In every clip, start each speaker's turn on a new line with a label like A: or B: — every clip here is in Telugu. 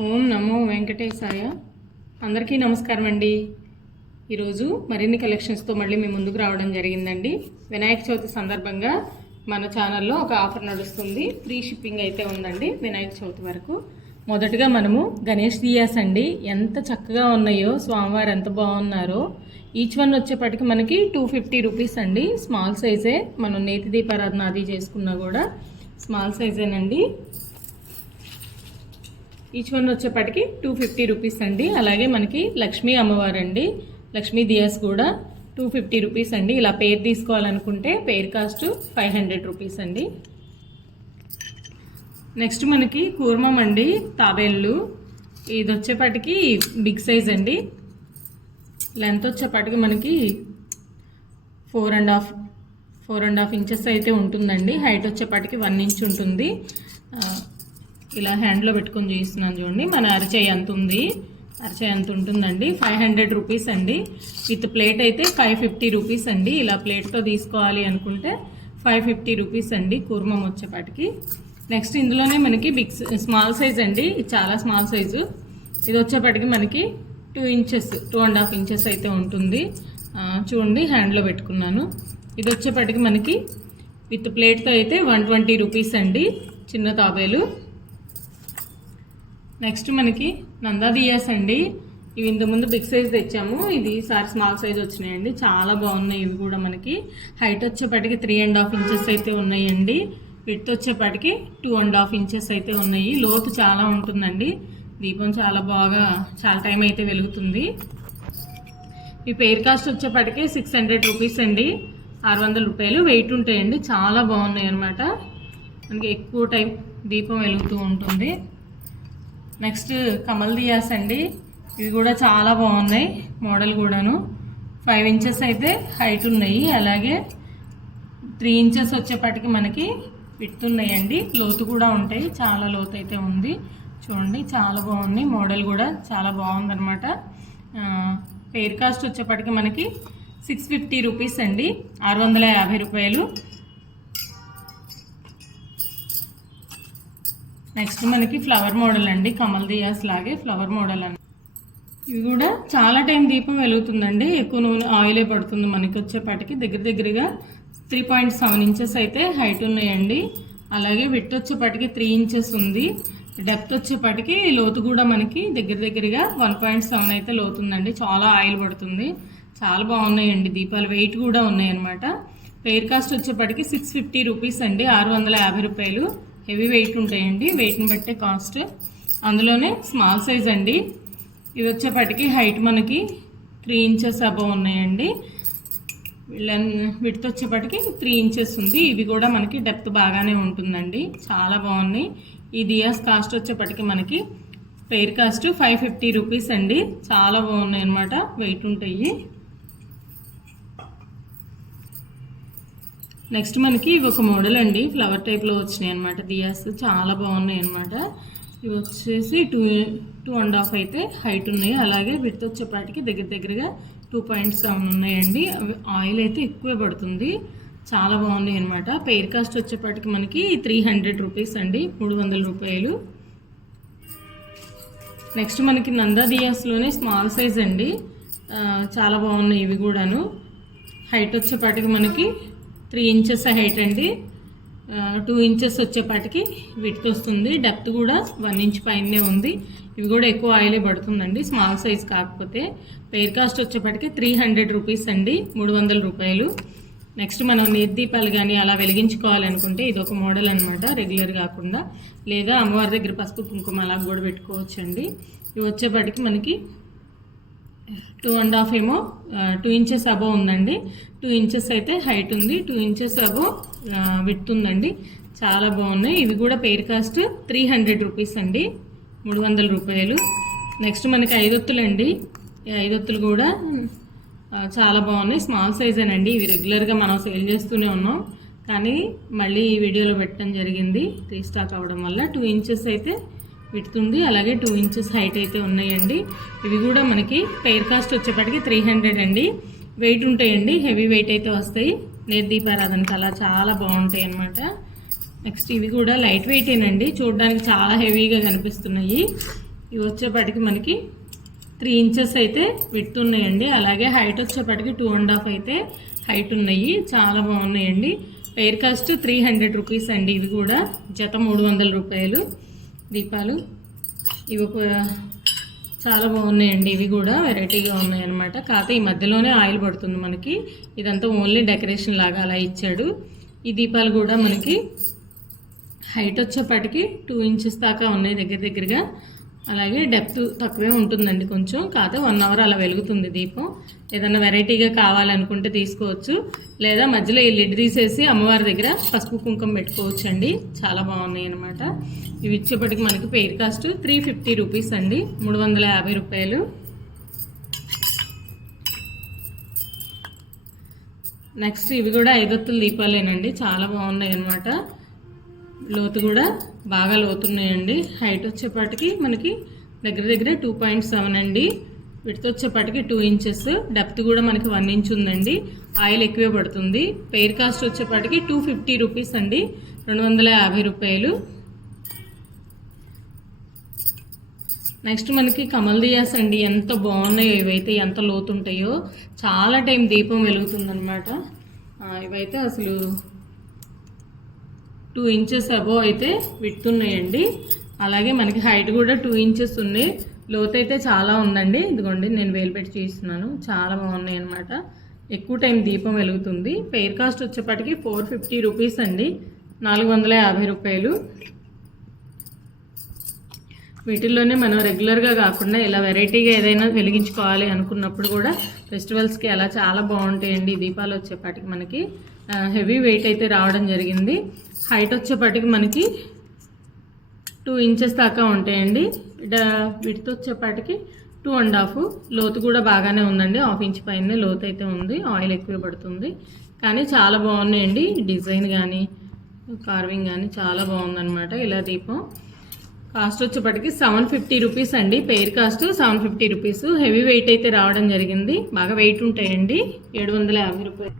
A: ఓం నమో వెంకటేశాయ. అందరికీ నమస్కారం అండి ఈరోజు మరిన్ని కలెక్షన్స్తో మళ్ళీ మీ ముందుకు రావడం జరిగిందండి. వినాయక చవితి సందర్భంగా మన ఛానల్లో ఒక ఆఫర్ నడుస్తుంది. ఫ్రీ షిప్పింగ్ అయితే ఉందండి వినాయక చవితి వరకు. మొదటగా మనము గణేష్ దియాస్ అండి. ఎంత చక్కగా ఉన్నాయో స్వామివారు ఎంత బాగున్నారో. ఈచ్ వన్ వచ్చేప్పటికి మనకి టూ ఫిఫ్టీ రూపీస్ అండి. స్మాల్ సైజే మనం నేతి దీపారాధన అది చేసుకున్నా కూడా స్మాల్ సైజేనండి ఈచ్ వన్ వచ్చేప్పటికి టూ ఫిఫ్టీ రూపీస్ అండి. అలాగే మనకి లక్ష్మీ అమ్మవారు అండి లక్ష్మీ దియాస్ కూడా టూ ఫిఫ్టీ రూపీస్ అండి. ఇలా పేర్ తీసుకోవాలనుకుంటే pair cost five hundred rupees అండి. నెక్స్ట్ మనకి కూర్మం అండి తాబేళ్ళు. ఇది వచ్చేపాటికి బిగ్ సైజ్ అండి. లెంత్ వచ్చేపాటికి మనకి four and half four and half inches అయితే ఉంటుందండి. హైట్ వచ్చేపాటికి వన్ ఇంచ్ ఉంటుంది. ఇలా హ్యాండ్లో పెట్టుకొని చూపిస్తున్నాను చూడండి. మన అరచేయి ఎంత ఉంది. అరచేయి ఎంత ఉంటుందండి. ఫైవ్ హండ్రెడ్ రూపీస్ అండి. విత్ ప్లేట్ అయితే ఫైవ్ ఫిఫ్టీ రూపీస్ అండి. ఇలా ప్లేట్తో తీసుకోవాలి అనుకుంటే ఫైవ్ ఫిఫ్టీ రూపీస్ అండి కూర్మం వచ్చేపాటికి నెక్స్ట్ ఇందులోనే మనకి బిగ్ స్మాల్ సైజ్ అండి. ఇది చాలా స్మాల్ సైజు ఇది వచ్చేపాటికి మనకి two inches two and half inches అయితే ఉంటుంది. చూడండి హ్యాండ్లో పెట్టుకున్నాను. ఇది వచ్చేపాటికి మనకి విత్ ప్లేట్తో అయితే వన్ ట్వంటీ రూపీస్ అండి. చిన్న తాబేలు. నెక్స్ట్ మనకి నందాదియాస్ అండి. ఇవి ఇంతకుముందు బిగ్ సైజ్ తెచ్చాము. ఇది సార్ స్మాల్ సైజ్ వచ్చినాయండి. చాలా బాగున్నాయి ఇవి కూడా మనకి. హైట్ వచ్చేపాటికి త్రీ అండ్ హాఫ్ ఇంచెస్ అయితే ఉన్నాయండి. విడ్త్ వచ్చేపాటికి టూ అండ్ హాఫ్ ఇంచెస్ అయితే ఉన్నాయి. లోతు చాలా ఉంటుందండి. దీపం చాలా బాగా చాలా టైం అయితే వెలుగుతుంది. ఈ పెయిర్ కాస్ట్ వచ్చేపాటికి సిక్స్ హండ్రెడ్ రూపీస్ అండి. ఆరు వందల రూపాయలు. వెయిట్ ఉంటాయండి. చాలా బాగున్నాయి అనమాట మనకి ఎక్కువ టైం దీపం వెలుగుతూ ఉంటుంది. నెక్స్ట్ కమల్ దియాస్ అండి. ఇవి కూడా చాలా బాగున్నాయి మోడల్ కూడాను. ఫైవ్ ఇంచెస్ అయితే హైట్ ఉన్నాయి. అలాగే త్రీ ఇంచెస్ వచ్చేపాటికి మనకి ఉన్నాయండి. లోతు కూడా ఉంటాయి. చాలా లోతు అయితే ఉంది. చూడండి చాలా బాగుంది మోడల్ కూడా చాలా బాగుందన్నమాట. పేర్ కాస్ట్ వచ్చేప్పటికి మనకి సిక్స్ ఫిఫ్టీ రూపీస్ అండి. ఆరు వందల యాభై రూపాయలు. నెక్స్ట్ మనకి ఫ్లవర్ మోడల్ అండి. కమల్ దియాస్ లాగే ఫ్లవర్ మోడల్ అండి. ఇవి కూడా చాలా టైం దీపం వెలుగుతుందండి. ఎక్కువ నూనె ఆయిలే పడుతుంది మనకి వచ్చేపాటికి. దగ్గర దగ్గరగా త్రీ పాయింట్ సెవెన్ ఇంచెస్ అయితే హైట్ ఉన్నాయండి. అలాగే విట్ వచ్చేపాటికి త్రీ ఇంచెస్ ఉంది. డెప్త్ వచ్చేపాటికి లోతు కూడా మనకి దగ్గర దగ్గరగా వన్ పాయింట్ సెవెన్ అయితే లోతుందండి. చాలా ఆయిల్ పడుతుంది. చాలా బాగున్నాయండి. దీపాలు వెయిట్ కూడా ఉన్నాయి అనమాట పెయిర్ కాస్ట్ వచ్చేపాటికి సిక్స్ ఫిఫ్టీ రూపీస్ అండి. ఆరు వందల యాభై రూపాయలు. హెవీ వెయిట్ ఉంటాయండి. వెయిట్ని బట్టే కాస్ట్. అందులోనే స్మాల్ సైజ్ అండి. ఇవి వచ్చేపటికి హైట్ మనకి త్రీ ఇంచెస్ అబవ్ ఉన్నాయండి. విడత వచ్చేపటికి త్రీ ఇంచెస్ ఉంది. ఇవి కూడా మనకి డెప్త్ బాగానే ఉంటుందండి. చాలా బాగున్నాయి. ఈ దియాస్ కాస్ట్ వచ్చేపటికి మనకి pair cost five fifty rupees అండి. చాలా బాగున్నాయి అనమాట వెయిట్ ఉంటాయి. నెక్స్ట్ మనకి ఇవి ఒక మోడల్ అండి. ఫ్లవర్ టైప్లో వచ్చినాయి అనమాట దియాస్ చాలా బాగున్నాయి అనమాట ఇవి వచ్చేసి టూ టూ అండ్ హాఫ్ అయితే హైట్ ఉన్నాయి. అలాగే విత్ వచ్చేపాటికి దగ్గర దగ్గరగా టూ పాయింట్ సెవెన్ ఉన్నాయండి. అవి ఆయిల్ అయితే ఎక్కువే పడుతుంది. చాలా బాగున్నాయి అనమాట పెయిర్ కాస్ట్ వచ్చేపాటికి మనకి త్రీ హండ్రెడ్ రూపీస్ అండి. మూడు వందల రూపాయలు. నెక్స్ట్ మనకి నందా దియాస్లోనే స్మాల్ సైజ్ అండి. చాలా బాగున్నాయి ఇవి కూడాను. హైట్ వచ్చేపాటికి మనకి త్రీ ఇంచెస్ హైట్ అండి. టూ ఇంచెస్ వచ్చేపాటికి విడ్త్ వస్తుంది. డెప్త్ కూడా వన్ ఇంచ్ పైనే ఉంది. ఇవి కూడా ఎక్కువ ఆయిలే పడుతుందండి. స్మాల్ సైజ్ కాకపోతే పెయిర్ కాస్ట్ వచ్చేపాటికి త్రీ హండ్రెడ్ రూపీస్ అండి. మూడు వందల రూపాయలు. నెక్స్ట్ మనం దీపాలు కానీ అలా వెలిగించుకోవాలనుకుంటే ఇది ఒక మోడల్ అనమాట రెగ్యులర్ కాకుండా. లేదా అమ్మవారి దగ్గర పసుపు కుంకుమ అలా కూడా పెట్టుకోవచ్చు అండి ఇవి వచ్చేపాటికి మనకి టూ అండ్ హాఫ్ ఏమో టూ ఇంచెస్ అబవ్ ఉందండి. టూ ఇంచెస్ అయితే హైట్ ఉంది. టూ ఇంచెస్ అబవ్ విత్ ఉందండి. చాలా బాగున్నాయి. ఇవి కూడా pair cost three hundred rupees అండి. మూడు వందల రూపాయలు. నెక్స్ట్ మనకి ఐదొత్తులు అండి ఐదొత్తులు కూడా చాలా బాగున్నాయి. స్మాల్ సైజేనండి ఇవి రెగ్యులర్గా మనం సేల్ చేస్తూనే ఉన్నాం. కానీ మళ్ళీ ఈ వీడియోలో పెట్టడం జరిగింది. రీస్టాక్ అవ్వడం వల్ల టూ ఇంచెస్ అయితే విడుతుంది అలాగే టూ ఇంచెస్ హైట్ అయితే ఉన్నాయండి. ఇవి కూడా మనకి పెయిర్ కాస్ట్ వచ్చేప్పటికి త్రీ హండ్రెడ్ అండి. వెయిట్ ఉంటాయండి. హెవీ వెయిట్ అయితే వస్తాయి. నేర్ దీపారాధనకి అలా చాలా బాగుంటాయి అన్నమాట. నెక్స్ట్ ఇవి కూడా లైట్ వెయిటేనండి చూడడానికి చాలా హెవీగా కనిపిస్తున్నాయి. ఇవి వచ్చేపాటికి మనకి త్రీ ఇంచెస్ అయితే విడుతున్నాయండి అలాగే హైట్ వచ్చేపాటికి టూ అండ్ హాఫ్ అయితే హైట్ ఉన్నాయి. చాలా బాగున్నాయండి. Pair cost three hundred rupees అండి ఇవి కూడా. జత మూడు వందల రూపాయలు. దీపాలు. ఇవి ఒక చాలా బాగున్నాయండి. ఇవి కూడా వెరైటీగా ఉన్నాయన్నమాట. కాకపోతే ఈ మధ్యలోనే ఆయిల్ పడుతుంది మనకి. ఇదంతా ఓన్లీ డెకరేషన్ లాగా అలా ఇచ్చాడు. ఈ దీపాలు కూడా మనకి హైట్ వచ్చేప్పటికి టూ ఇంచెస్ దాకా ఉన్నాయి దగ్గర దగ్గరగా. అలాగే డెప్త్ తక్కువే ఉంటుందండి కొంచెం. కాదు వన్ అవర్ అలా వెలుగుతుంది దీపం. ఏదైనా వెరైటీగా కావాలనుకుంటే తీసుకోవచ్చు. లేదా మధ్యలో ఈ లిడ్ తీసేసి అమ్మవారి దగ్గర పసుపు కుంకుమ పెట్టుకోవచ్చు అండి చాలా బాగున్నాయి అనమాట ఇవి ఇచ్చేప్పటికి మనకి pair cost three fifty rupees అండి. మూడు వందల యాభై రూపాయలు. నెక్స్ట్ ఇవి కూడా ఐదొత్తుల దీపాలేనండి. చాలా బాగున్నాయి అనమాట లోతు కూడా బాగా లోతున్నాయండి. హైట్ వచ్చేపాటికి మనకి దగ్గర దగ్గర టూ పాయింట్ సెవెన్ అండి. విడత వచ్చేపాటికి టూ ఇంచెస్. డెప్త్ కూడా మనకి వన్ ఇంచ్ ఉందండి. ఆయిల్ ఎక్కువే పడుతుంది. పెయిర్ కాస్ట్ వచ్చేపాటికి టూ ఫిఫ్టీ రూపీస్ అండి. రెండు వందల యాభై రూపాయలు. నెక్స్ట్ మనకి కమల్ దియాస్ అండి. ఎంత బాగున్నాయో ఇవైతే ఎంత లోతుంటాయో. చాలా టైం దీపం వెలుగుతుందనమాట ఇవైతే అసలు టూ ఇంచెస్ అబో అయితే విడుతున్నాయండి అలాగే మనకి హైట్ కూడా టూ ఇంచెస్ ఉన్నాయి లోతు అయితే చాలా ఉందండి. ఇదిగోండి నేను వేలు పెట్టి చేస్తున్నాను. చాలా బాగున్నాయి అనమాట ఎక్కువ టైం దీపం వెలుగుతుంది. పెయిర్ కాస్ట్ వచ్చేప్పటికి ఫోర్ ఫిఫ్టీ రూపీస్ అండి. నాలుగు వందల యాభై రూపాయలు. వీటిల్లోనే మనం రెగ్యులర్గా కాకుండా ఇలా వెరైటీగా ఏదైనా వెలిగించుకోవాలి అనుకున్నప్పుడు కూడా ఫెస్టివల్స్కి అలా చాలా బాగుంటాయండి. దీపాలు వచ్చేపాటికి మనకి. హెవీ వెయిట్ అయితే రావడం జరిగింది. హైట్ వచ్చేపాటికి మనకి టూ ఇంచెస్ దాకా ఉంటాయండి. విడ్త్ వచ్చేపాటికి టూ అండ్ హాఫ్ లోతు కూడా బాగానే ఉందండి. హాఫ్ ఇంచ్ పైన లోతు అయితే ఉంది. ఆయిల్ ఎక్కువ పడుతుంది. కానీ చాలా బాగున్నాయండి. డిజైన్ కానీ కార్వింగ్ కానీ చాలా బాగుందన్నమాట ఇలా దీపం. కాస్ట్ వచ్చేప్పటికి సెవెన్ ఫిఫ్టీ రూపీస్ అండి. Pair cost seven fifty rupees heavy weight అయితే రావడం జరిగింది. బాగా వెయిట్ ఉంటాయండి. ఏడు వందల యాభై రూపాయలు.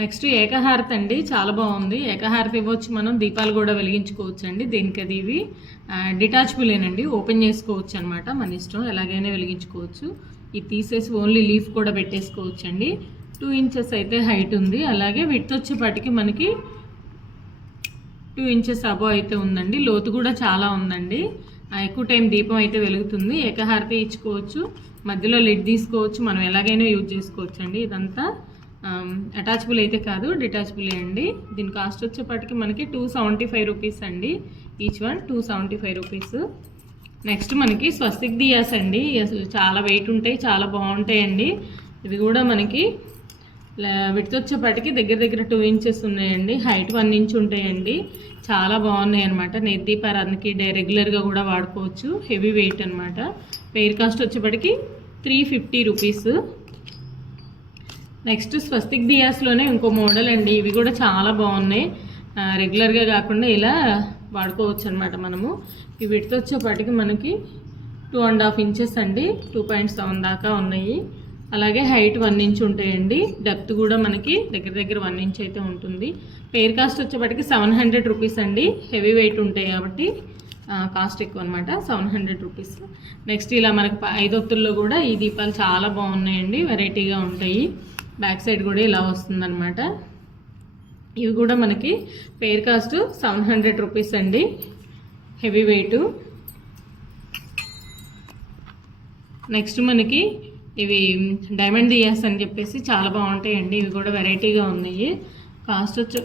A: నెక్స్ట్ ఏకహారతి అండి చాలా బాగుంది. ఏకహారతి ఇవ్వచ్చు మనం దీపాలు కూడా వెలిగించుకోవచ్చు అండి దీనికి అది ఇవి డిటాచబులేనండి ఓపెన్ చేసుకోవచ్చు అనమాట మన ఇష్టం ఎలాగైనా వెలిగించుకోవచ్చు. ఇది తీసేసి ఓన్లీ లీఫ్ కూడా పెట్టేసుకోవచ్చు అండి టూ ఇంచెస్ అయితే హైట్ ఉంది అలాగే విట్ వచ్చేపాటికి మనకి టూ ఇంచెస్ అబో అయితే ఉందండి లోతు కూడా చాలా ఉందండి. ఎక్కువ టైం దీపం అయితే వెలుగుతుంది ఏకహారతి ఇచ్చుకోవచ్చు మధ్యలో లిడ్ తీసుకోవచ్చు మనం ఎలాగైనా యూజ్ చేసుకోవచ్చు అండి ఇదంతా. అటాచబుల్ అయితే కాదు డిటాచబులే అండి. దీని కాస్ట్ వచ్చేప్పటికి మనకి టూ సెవెంటీ ఫైవ్ రూపీస్ అండి. Each one two seventy five rupees next మనకి స్వస్తిక్ దియాస్ అండి. అసలు చాలా వెయిట్ ఉంటాయి చాలా బాగుంటాయండి. ఇవి కూడా మనకి విడత వచ్చేపాటికి దగ్గర దగ్గర టూ ఇంచెస్ ఉన్నాయండి. హైట్ వన్ ఇంచ్ ఉంటాయండి. చాలా బాగున్నాయి అనమాట నెత్తి పరానికి రెగ్యులర్గా కూడా వాడుకోవచ్చు. హెవీ వెయిట్ అనమాట పెయిర్ కాస్ట్ వచ్చేప్పటికి three fifty rupees next swastik బియాస్లోనే ఇంకో మోడల్ అండి. ఇవి కూడా చాలా బాగున్నాయి. రెగ్యులర్గా కాకుండా ఇలా వాడుకోవచ్చు అనమాట మనము. ఇవి విడత వచ్చేపాటికి మనకి టూ అండ్ హాఫ్ ఇంచెస్ అండి. టూ పాయింట్ సెవెన్ దాకా ఉన్నాయి. అలాగే హైట్ వన్ ఇంచ్ ఉంటాయండి. డెప్త్ కూడా మనకి దగ్గర దగ్గర వన్ ఇంచ్ అయితే ఉంటుంది. పేర్ కాస్ట్ వచ్చేప్పటికి సెవెన్ హండ్రెడ్ రూపీస్ అండి. హెవీ వెయిట్ ఉంటాయి కాబట్టి కాస్ట్ ఎక్కువ అనమాట సెవెన్ హండ్రెడ్ రూపీస్ నెక్స్ట్ ఇలా మనకి ఐదొత్తుల్లో కూడా ఈ దీపాలు చాలా బాగున్నాయండి. వెరైటీగా ఉంటాయి. బ్యాక్ సైడ్ కూడా ఇలా వస్తుందన్నమాట. ఇవి కూడా మనకి pair cost seven hundred rupees అండి. Heavy weight. నెక్స్ట్ మనకి ఇవి డైమండ్ దియాస్ అని చెప్పేసి చాలా బాగుంటాయండి. ఇవి కూడా వెరైటీగా ఉన్నాయి. కాస్ట్ వచ్చే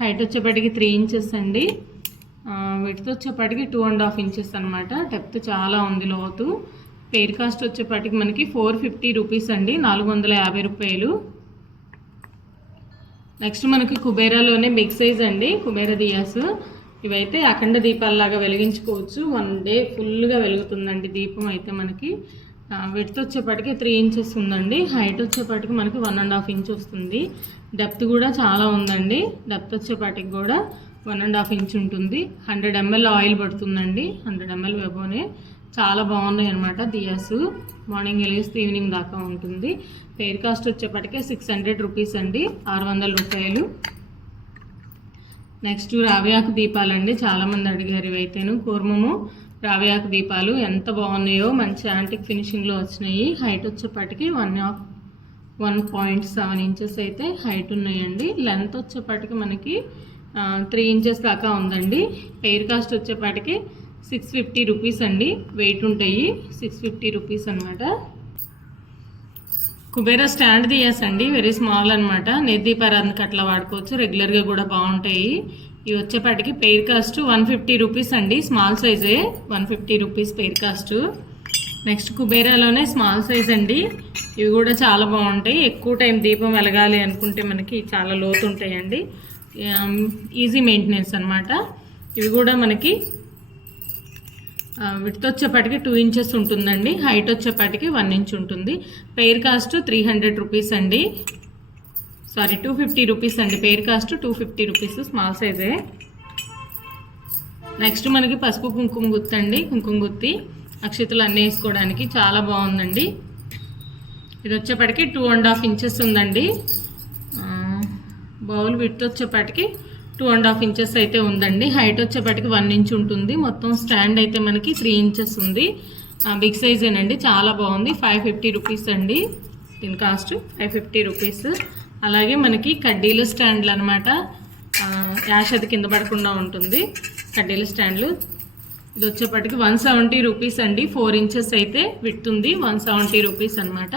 A: హైట్ వచ్చేప్పటికి త్రీ ఇంచెస్ అండి. విడత వచ్చేప్పటికి టూ అండ్ హాఫ్ ఇంచెస్ అనమాట డెప్త్ చాలా ఉంది లోతు. పెయిర్ కాస్ట్ వచ్చేపాటికి మనకి ఫోర్ ఫిఫ్టీ రూపీస్ అండి నాలుగు వందల యాభై రూపాయలు. నెక్స్ట్ మనకి కుబేరాలోనే బిగ్ సైజ్ అండి కుబేర దియాస్. ఇవైతే అఖండ దీపాలలాగా వెలిగించుకోవచ్చు. వన్ డే ఫుల్గా వెలుగుతుందండి దీపం అయితే మనకి. విడ్త్ వచ్చేపాటికి త్రీ ఇంచెస్ ఉందండి. హైట్ వచ్చేపాటికి మనకి వన్ అండ్ హాఫ్ ఇంచ్ వస్తుంది. డెప్త్ కూడా చాలా ఉందండి. డెప్త్ వచ్చేపాటికి కూడా వన్ అండ్ హాఫ్ ఇంచ్ ఉంటుంది. హండ్రెడ్ ఎంఎల్ ఆయిల్ పడుతుందండి. హండ్రెడ్ ఎంఎల్ వెబోనే. చాలా బాగున్నాయి అనమాట దియాస్. మార్నింగ్ వెళ్ళేస్తే ఈవినింగ్ దాకా ఉంటుంది. ఫెయిర్ కాస్ట్ వచ్చేప్పటికే సిక్స్ హండ్రెడ్ రూపీస్ అండి. ఆరు వందల రూపాయలు. నెక్స్ట్ రావ్యాకు దీపాలండి. చాలామంది అడిగారు ఇవైతేను. కూర్మము రావ్యాకు దీపాలు ఎంత బాగున్నాయో. మంచి యాంటిక్ ఫినిషింగ్లో వచ్చినాయి. హైట్ వచ్చేప్పటికి one half one point seven inches అయితే హైట్ ఉన్నాయండి. లెంత్ వచ్చేపాటికి మనకి త్రీ ఇంచెస్ దాకా ఉందండి. పెయిర్ కాస్ట్ వచ్చేపాటికి సిక్స్ ఫిఫ్టీ రూపీస్ అండి. వెయిట్ ఉంటాయి. సిక్స్ ఫిఫ్టీ రూపీస్ అనమాట కుబేరా స్టాండ్ తీయసండి అండి. వెరీ స్మాల్ అనమాట నెద్దీపారానికి అట్లా వాడుకోవచ్చు. రెగ్యులర్గా కూడా బాగుంటాయి. ఇవి వచ్చేపాటికి pair cost one fifty rupees అండి. Small సైజే one fifty rupees pair cost. Next కుబేరాలోనే small size అండి. ఇవి కూడా చాలా బాగుంటాయి. ఎక్కువ టైం దీపం వెలగాలి అనుకుంటే మనకి చాలా లోతు ఉంటాయండి ఈజీ మెయింటెనెన్స్ అనమాట ఇవి కూడా మనకి విడ్త్ వచ్చేపాటికి టూ ఇంచెస్ ఉంటుందండి. హైట్ వచ్చేపాటికి వన్ ఇంచ్ ఉంటుంది. Pair cost three hundred rupees అండి. సారీ టూ ఫిఫ్టీ రూపీస్ అండి. Pair cost two fifty rupees small సైజే next మనకి పసుపు కుంకుమ గుత్తి అండి. కుంకుమ గుత్తి అక్షితలు అన్నీ వేసుకోవడానికి చాలా బాగుందండి. ఇది వచ్చేపాటికి టూ అండ్ హాఫ్ ఇంచెస్ ఉందండి. బౌల్ విడ్త్ వచ్చేపాటికి టూ అండ్ హాఫ్ ఇంచెస్ అయితే ఉందండి. హైట్ వచ్చేపాటికి వన్ ఇంచ్ ఉంటుంది. మొత్తం స్టాండ్ అయితే మనకి త్రీ ఇంచెస్ ఉంది. బిగ్ సైజేనండి చాలా బాగుంది. ఫైవ్ ఫిఫ్టీ రూపీస్ అండి. దీని కాస్ట్ ఫైవ్ ఫిఫ్టీ రూపీస్. అలాగే మనకి కడ్డీలు స్టాండ్లు అనమాట యాష్ అది కింద పడకుండా ఉంటుంది. కడ్డీల స్టాండ్లు. ఇది వచ్చేప్పటికి వన్ సెవెంటీ రూపీస్ అండి. ఫోర్ ఇంచెస్ అయితే విడుతుంది వన్ సెవెంటీ రూపీస్ అనమాట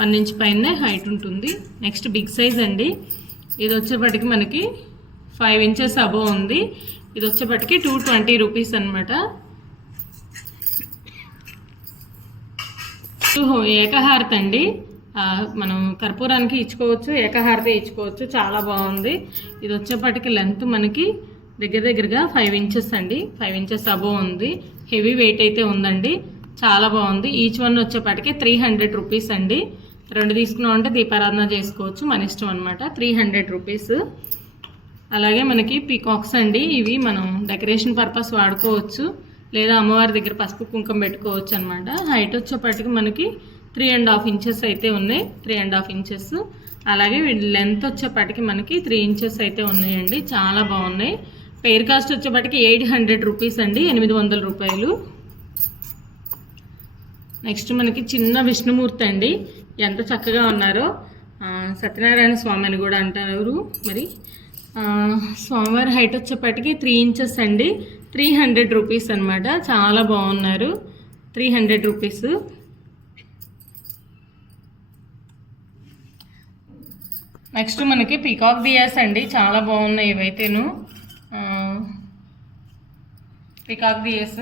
A: వన్ ఇంచ్ పైనే హైట్ ఉంటుంది. నెక్స్ట్ బిగ్ సైజ్ అండి. ఇది వచ్చేప్పటికి మనకి ఫైవ్ ఇంచెస్ అబో ఉంది. ఇది వచ్చేపటికి టూ ట్వంటీ రూపీస్ అనమాట ఏకహారతి అండి. మనం కర్పూరానికి ఇచ్చుకోవచ్చు ఏకహారతి ఇచ్చుకోవచ్చు. చాలా బాగుంది. ఇది వచ్చేపటికి లెంత్ మనకి దగ్గర దగ్గరగా ఫైవ్ ఇంచెస్ అండి. ఫైవ్ ఇంచెస్ అబో ఉంది. హెవీ వెయిట్ అయితే ఉందండి. చాలా బాగుంది. ఈచ్ వన్ వచ్చేపాటికి త్రీ హండ్రెడ్ రూపీస్ అండి. రెండు తీసుకున్నాం అంటే దీపారాధన చేసుకోవచ్చు. మన ఇష్టం అనమాట త్రీ హండ్రెడ్ రూపీస్. అలాగే మనకి పీకాక్స్ అండి ఇవి మనం డెకరేషన్ పర్పస్ వాడుకోవచ్చు. లేదా అమ్మవారి దగ్గర పసుపు కుంకం పెట్టుకోవచ్చు అనమాట హైట్ వచ్చేపాటికి మనకి త్రీ అండ్ హాఫ్ ఇంచెస్ అయితే ఉన్నాయి. త్రీ అండ్ హాఫ్ ఇంచెస్ అలాగే లెంత్ వచ్చేపాటికి మనకి త్రీ ఇంచెస్ అయితే ఉన్నాయండి. చాలా బాగున్నాయి. పెయిర్ కాస్ట్ వచ్చేపాటికి ఎయిట్ హండ్రెడ్ రూపీస్ అండి ఎనిమిది వందల రూపాయలు. నెక్స్ట్ మనకి చిన్న విష్ణుమూర్తి అండి. ఎంత చక్కగా ఉన్నారో. సత్యనారాయణ స్వామి అని కూడా అంటారు. మరి స్వామివారి హైట్ వచ్చేప్పటికి త్రీ ఇంచెస్ అండి. త్రీ హండ్రెడ్ రూపీస్ అనమాట చాలా బాగున్నారు. త్రీ హండ్రెడ్ రూపీస్ నెక్స్ట్ మనకి పీకాక్ దియాస్ అండి. చాలా బాగున్నాయి ఇవైతేను. పికాక్ దియాస్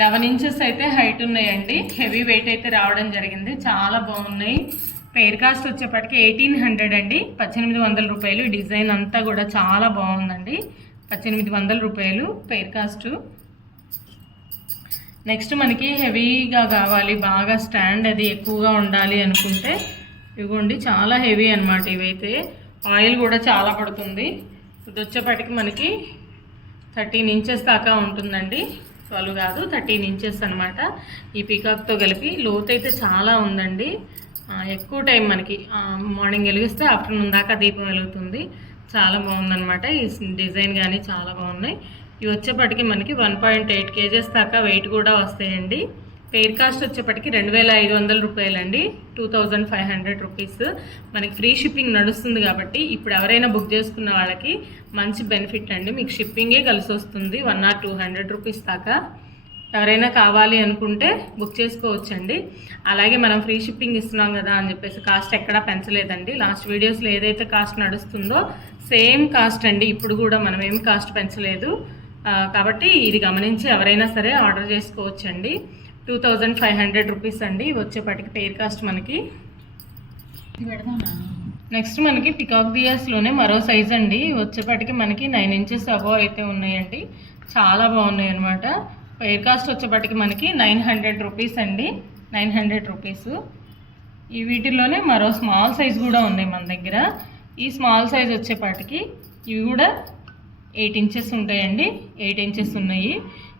A: లెవెన్ ఇంచెస్ అయితే హైట్ ఉన్నాయండి. హెవీ వెయిట్ అయితే రావడం జరిగింది. చాలా బాగున్నాయి. పెయిర్ కాస్ట్ వచ్చేప్పటికి ఎయిటీన్ హండ్రెడ్ అండి. పద్దెనిమిది వందల రూపాయలు. డిజైన్ అంతా కూడా చాలా బాగుందండి. పద్దెనిమిది వందల రూపాయలు పెయిర్ కాస్ట్. నెక్స్ట్ మనకి హెవీగా కావాలి. బాగా స్టాండ్ అది ఎక్కువగా ఉండాలి అనుకుంటే ఇవ్వండి. చాలా హెవీ అనమాట ఇవైతే. ఆయిల్ కూడా చాలా పడుతుంది. ఇది వచ్చేప్పటికి మనకి థర్టీన్ ఇంచెస్ దాకా ఉంటుందండి. ట్వెల్వ్ కాదు థర్టీన్ ఇంచెస్ అనమాట ఈ పీకాక్తో కలిపి లోత్ అయితే చాలా ఉందండి. ఎక్కువ టైం మనకి మార్నింగ్ వెలిగిస్తే ఆఫ్టర్నూన్ దాకా దీపం వెలుగుతుంది. చాలా బాగుందనమాట ఈ డిజైన్ కానీ చాలా బాగున్నాయి. ఇవి వచ్చేప్పటికి మనకి వన్ పాయింట్ ఎయిట్ కేజెస్ దాకా వెయిట్ కూడా వస్తాయండి. పెయిర్ కాస్ట్ వచ్చేప్పటికి రెండు వేల ఐదు వందల రూపాయలండి. Two thousand five hundred rupees. మనకి ఫ్రీ షిప్పింగ్ నడుస్తుంది కాబట్టి ఇప్పుడు ఎవరైనా బుక్ చేసుకున్న వాళ్ళకి మంచి బెనిఫిట్ అండి. మీకు షిప్పింగే కలిసి వస్తుంది. One or two hundred rupees దాకా. ఎవరైనా కావాలి అనుకుంటే బుక్ చేసుకోవచ్చండి. అలాగే మనం ఫ్రీ షిప్పింగ్ ఇస్తున్నాం కదా అని చెప్పేసి కాస్ట్ ఎక్కడా పెంచలేదండి. లాస్ట్ వీడియోస్లో ఏదైతే కాస్ట్ నడుస్తుందో సేమ్ కాస్ట్ అండి. ఇప్పుడు కూడా మనం ఏం కాస్ట్ పెంచలేదు. కాబట్టి ఇది గమనించి ఎవరైనా సరే ఆర్డర్ చేసుకోవచ్చండి. Two thousand five hundred rupees అండి. వచ్చేపాటికి పెయిర్ కాస్ట్ మనకి. నెక్స్ట్ మనకి పికాక్ దియర్స్లోనే మరో సైజ్ అండి. వచ్చేపాటికి మనకి నైన్ ఇంచెస్ అబో అయితే ఉన్నాయండి. చాలా బాగున్నాయి అనమాట పెయిర్ కాస్ట్ వచ్చేపాటికి మనకి నైన్ హండ్రెడ్ రూపీస్ అండి. Nine hundred rupees. ఈ వీటిల్లోనే మరో స్మాల్ సైజ్ కూడా ఉన్నాయి మన దగ్గర. ఈ స్మాల్ సైజ్ వచ్చేపాటికి ఇవి కూడా ఎయిట్ ఇంచెస్ ఉంటాయండి. ఎయిట్ ఇంచెస్ ఉన్నాయి.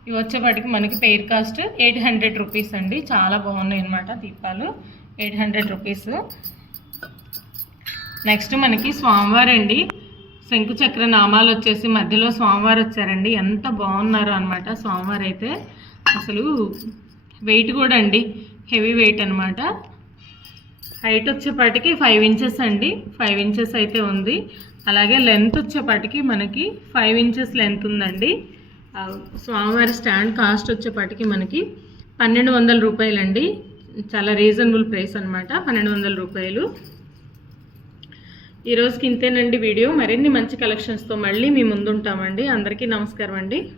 A: ఇవి వచ్చేపాటికి మనకి pair cost eight hundred rupees అండి. చాలా బాగున్నాయి అనమాట దీపాలు. Eight hundred rupees. నెక్స్ట్ మనకి స్వామివారు అండి శంకుచక్ర నామాలు వచ్చేసి మధ్యలో స్వామివారు వచ్చారండి. ఎంత బాగున్నారు అనమాట స్వామివారు అయితే అసలు వెయిట్ కూడా అండి. హెవీ వెయిట్ అనమాట హైట్ వచ్చేపాటికి ఫైవ్ ఇంచెస్ అండి. ఫైవ్ ఇంచెస్ అయితే ఉంది. అలాగే లెంత్ వచ్చేపాటికి మనకి ఫైవ్ ఇంచెస్ లెంత్ ఉందండి. స్వామివారి స్టాండ్ కాస్ట్ వచ్చేపాటికి మనకి పన్నెండు వందల రూపాయలండి. చాలా రీజనబుల్ ప్రైస్ అనమాట పన్నెండు వందల రూపాయలు. ఈరోజుకి ఇంతేనండి వీడియో. మరిన్ని మంచి కలెక్షన్స్తో మళ్ళీ మీ ముందుంటామండి. అందరికీ నమస్కారం అండి